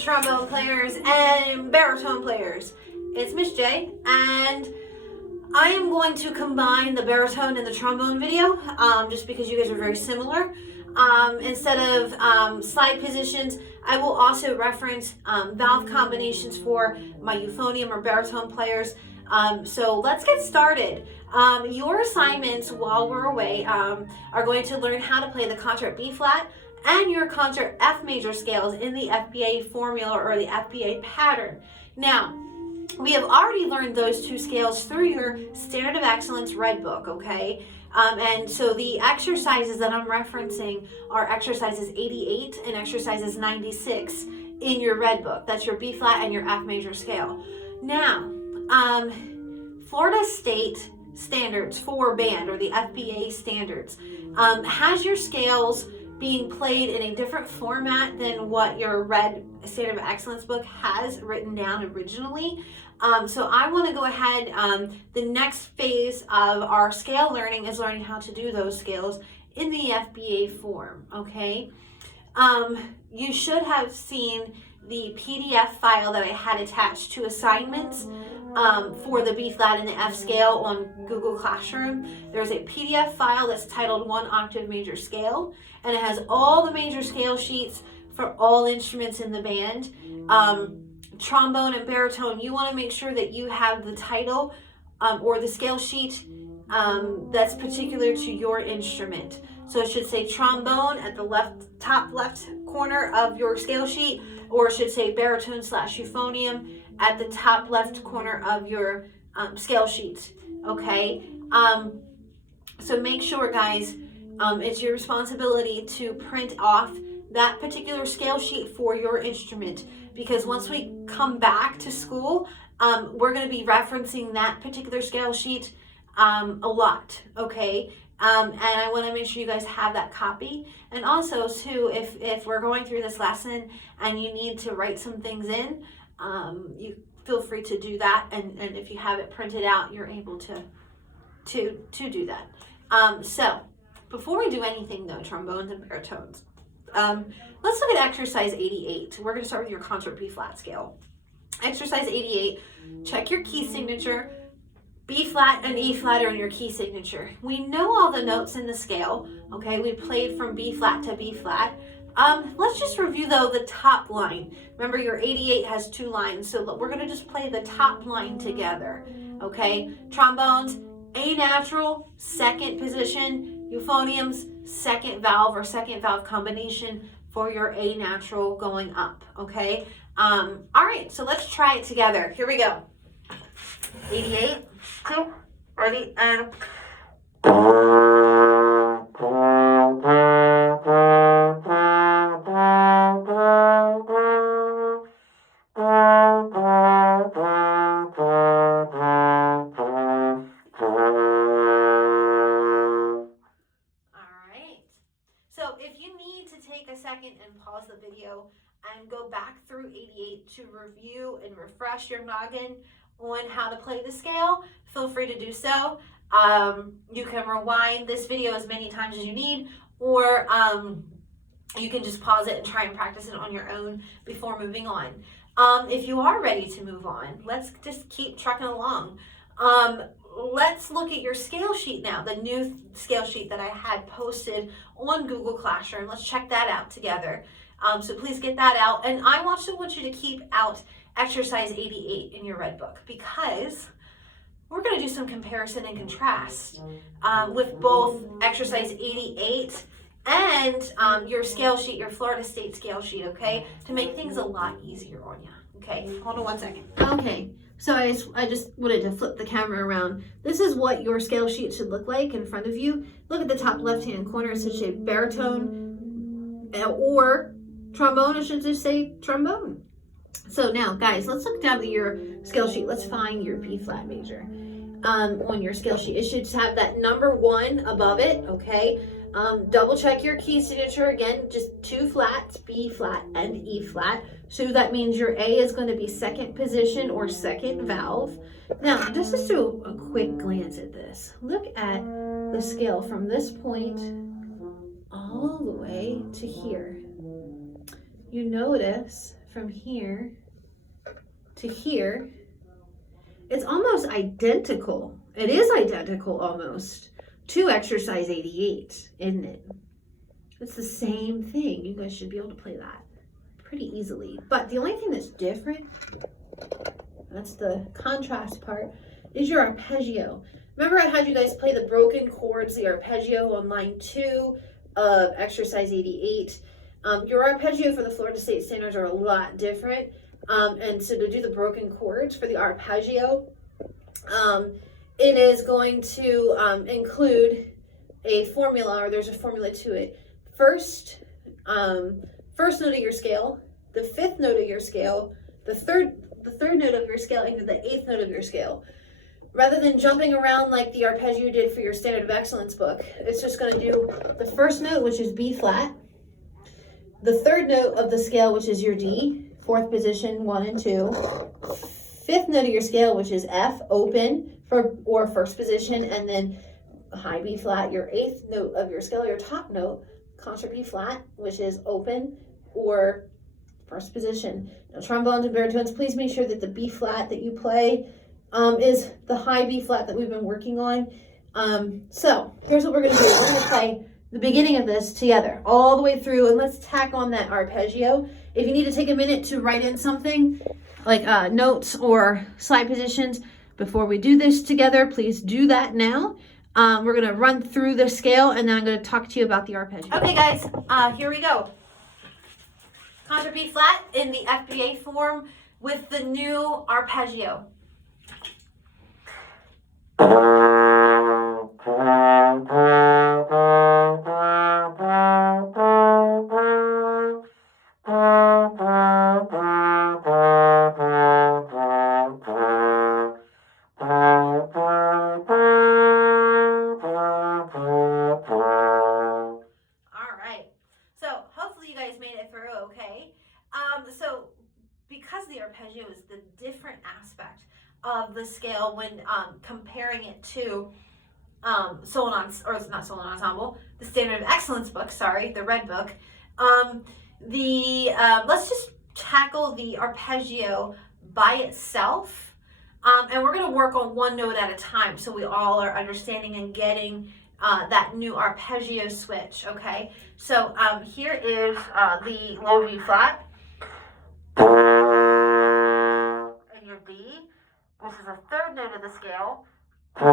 trombone players and baritone players. It's Miss J, and I am going to combine the baritone and the trombone video just because you guys are very similar. Instead of slide positions, I will also reference valve combinations for my euphonium or baritone players. So let's get started. Your assignments while we're away are going to learn how to play the concert B flat and your concert F major scales in the FBA formula or the FBA pattern. Now, we have already learned those two scales through your Standard of Excellence Red Book, okay? And so the exercises that I'm referencing are exercises 88 and exercises 96 in your Red Book. That's your B flat and your F major scale. Now, Florida State Standards for Band, or the FBA standards, has your scales being played in a different format than what your Red Standard of Excellence book has written down originally. So I want to go ahead, the next phase of our scale learning is learning how to do those scales in the FBA form, okay? You should have seen the PDF file that I had attached to assignments for the B flat and the F scale on Google Classroom. There's a PDF file that's titled 1 Octave Major Scale, and it has all the major scale sheets for all instruments in the band. Trombone and baritone, you want to make sure that you have the title or the scale sheet that's particular to your instrument. So it should say trombone at the top left corner of your scale sheet, or it should say baritone / euphonium at the top left corner of your scale sheet, okay? So make sure, guys, it's your responsibility to print off that particular scale sheet for your instrument, because once we come back to school, we're going to be referencing that particular scale sheet a lot, okay? And I want to make sure you guys have that copy. And also, too, if we're going through this lesson and you need to write some things in, you feel free to do that. And if you have it printed out, you're able to do that. So before we do anything, though, trombones and baritones, let's look at exercise 88. We're going to start with your concert B flat scale. Exercise 88, check your key signature. B flat and E flat are in your key signature. We know all the notes in the scale, okay? We played from B flat to B flat. Let's just review, though, the top line. Remember, your 88 has 2 lines, so we're going to just play the top line together, okay? Trombones, A natural, second position. Euphoniums, second valve or second valve combination for your A natural going up, okay? All right, so let's try it together. Here we go. 88, 2, ready, and... So if you need to take a second and pause the video and go back through 88 to review and refresh your noggin on how to play the scale, feel free to do so. You can rewind this video as many times as you need, or you can just pause it and try and practice it on your own before moving on. If you are ready to move on, let's just keep trucking along. Let's look at your scale sheet now, the new scale sheet that I had posted on Google Classroom. Let's check that out together. So please get that out. And I also want you to keep out exercise 88 in your Red Book, because we're going to do some comparison and contrast with both exercise 88 and your scale sheet, your Florida State scale sheet, okay, to make things a lot easier on you. Okay, hold on one second. Okay. So I just wanted to flip the camera around. This is what your scale sheet should look like in front of you. Look at the top left-hand corner. It should say baritone or trombone. It should just say trombone. So now, guys, let's look down at your scale sheet. Let's find your B flat major on your scale sheet. It should have that number 1 above it, okay? Double check your key signature again, just 2 flats, B flat and E flat. So that means your A is going to be second position or second valve. Now, just to do a quick glance at this, look at the scale from this point all the way to here. You notice from here to here, it's almost identical. It is identical almost to exercise 88, isn't it? It's the same thing. You guys should be able to play that pretty easily. But the only thing that's different, that's the contrast part, is your arpeggio. Remember I had you guys play the broken chords, the arpeggio on line 2 of exercise 88. Your arpeggio for the Florida State Standards are a lot different. And so to do the broken chords for the arpeggio, it is going to include a formula, or there's a formula to it. First note of your scale, the 5th note of your scale, the third note of your scale, and the 8th note of your scale. Rather than jumping around like the arpeggio did for your Standard of Excellence book, it's just going to do the first note, which is B flat, the 3rd note of the scale, which is your D, 4th position, 1 and 2, 5th note of your scale, which is F, open or 1st position, and then high B flat, your 8th note of your scale, your top note, concert B flat, which is open or 1st position. Now, trombones and baritones, please make sure that the B flat that you play is the high B flat that we've been working on. So here's what we're going to do. We're going to play the beginning of this together all the way through, and let's tack on that arpeggio. If you need to take a minute to write in something like notes or slide positions before we do this together, please do that now. We're going to run through the scale, and then I'm going to talk to you about the arpeggio. Okay, guys, here we go. Contra B flat in the FBA form with the new arpeggio. So because the arpeggio is the different aspect of the scale when comparing it to solo or it's not solo ensemble, the Standard of Excellence book, sorry, the red book. Let's just tackle the arpeggio by itself, and we're going to work on one note at a time so we all are understanding and getting that new arpeggio switch. Okay, so here is the low B flat. And your D, which is the 3rd note of the scale. F.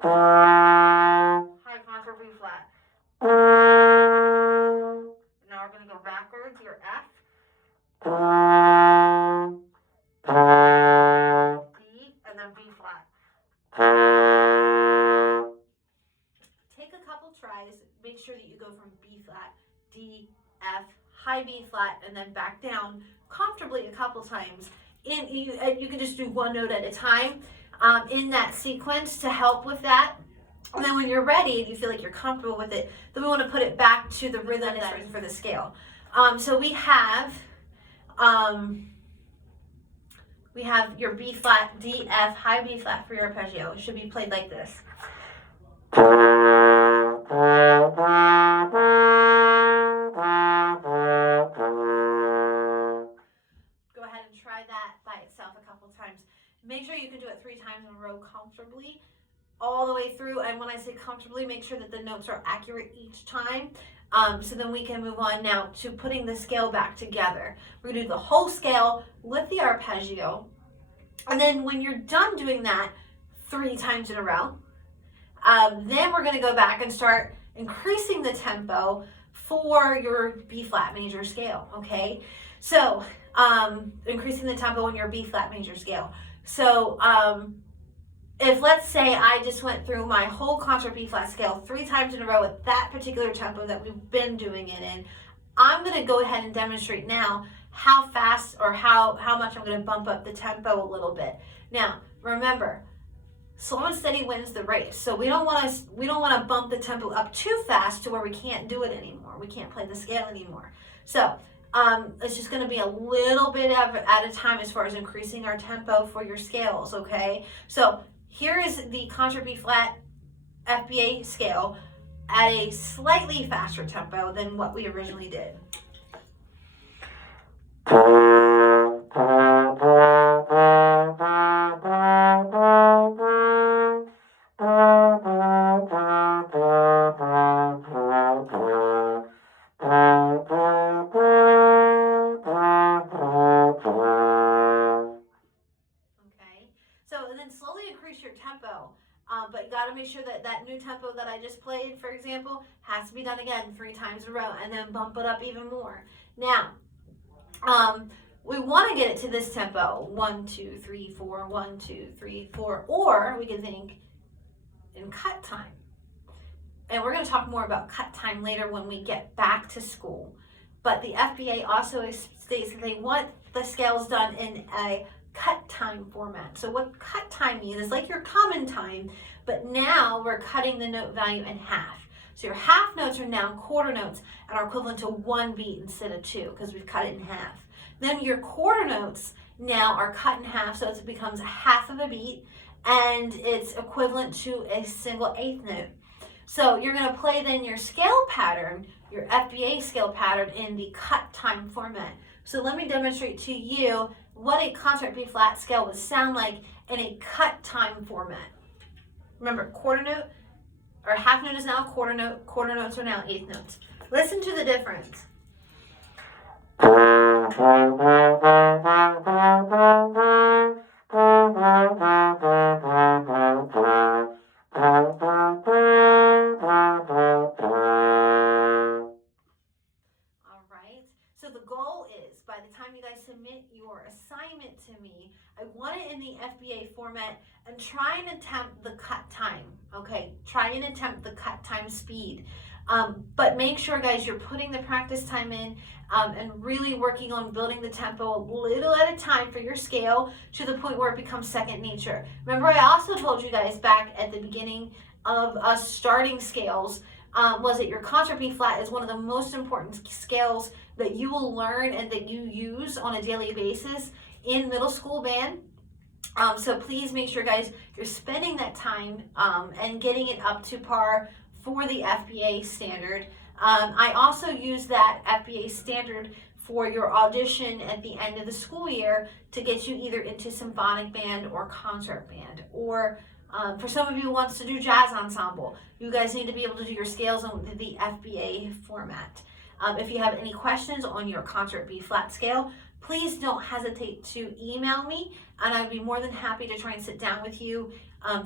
High concert B flat. Now we're going to go backwards, your F. D, and then B flat. Take a couple tries, make sure that you go from B flat, D, F, high B flat, and then back down comfortably a couple times. You can just do one note at a time in that sequence to help with that. And then when you're ready and you feel like you're comfortable with it, then we want to put it back to the rhythm that's written for the scale. So we have your B flat, D, F, high B flat for your arpeggio. It should be played like this. Make sure you can do it 3 times in a row comfortably, all the way through. And when I say comfortably, make sure that the notes are accurate each time. So then we can move on now to putting the scale back together. We're going to do the whole scale with the arpeggio. And then when you're done doing that 3 times in a row, then we're going to go back and start increasing the tempo for your B flat major scale. Okay, so increasing the tempo on your B flat major scale. So if let's say I just went through my whole concert B flat scale 3 times in a row with that particular tempo that we've been doing it in, I'm going to go ahead and demonstrate now how fast or how much I'm going to bump up the tempo a little bit. Now, remember, slow and steady wins the race. So we don't want to bump the tempo up too fast to where we can't do it anymore. We can't play the scale anymore. So it's just going to be a little bit at a time as far as increasing our tempo for your scales, okay? So here is the concert B flat FBA scale at a slightly faster tempo than what we originally did. I just played, for example, has to be done again 3 times in a row, and then bump it up even more. Now, we want to get it to this tempo, 1, 2, 3, 4, 1, 2, 3, 4, or we can think in cut time. And we're going to talk more about cut time later when we get back to school. But the FBA also states that they want the scales done in a cut time format. So what cut time means is like your common time, but now we're cutting the note value in half. So your half notes are now quarter notes and are equivalent to 1 beat instead of 2 because we've cut it in half. Then your quarter notes now are cut in half, so it becomes a half of a beat, and it's equivalent to a single eighth note. So you're going to play then your scale pattern, your FBA scale pattern, in the cut time format. So let me demonstrate to you what a concert B flat scale would sound like in a cut time format. Remember, quarter note or half note is now a quarter notes are now eighth notes. Listen to the difference. So the goal is, by the time you guys submit your assignment to me, I want it in the FBA format and try and attempt the cut time, okay? Try and attempt the cut time speed. But make sure, guys, you're putting the practice time in and really working on building the tempo a little at a time for your scale to the point where it becomes second nature. Remember, I also told you guys back at the beginning of us starting scales was that your concert B flat is one of the most important scales that you will learn and that you use on a daily basis in middle school band. So please make sure, guys, you're spending that time and getting it up to par for the FBA standard. I also use that FBA standard for your audition at the end of the school year to get you either into symphonic band or concert band, or for some of you who wants to do jazz ensemble, you guys need to be able to do your scales on the FBA format. If you have any questions on your concert B flat scale, please don't hesitate to email me, and I'd be more than happy to try and sit down with you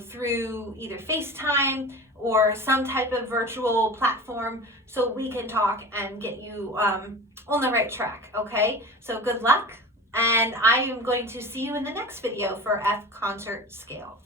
through either FaceTime or some type of virtual platform so we can talk and get you on the right track, okay? So good luck, and I am going to see you in the next video for F concert scale.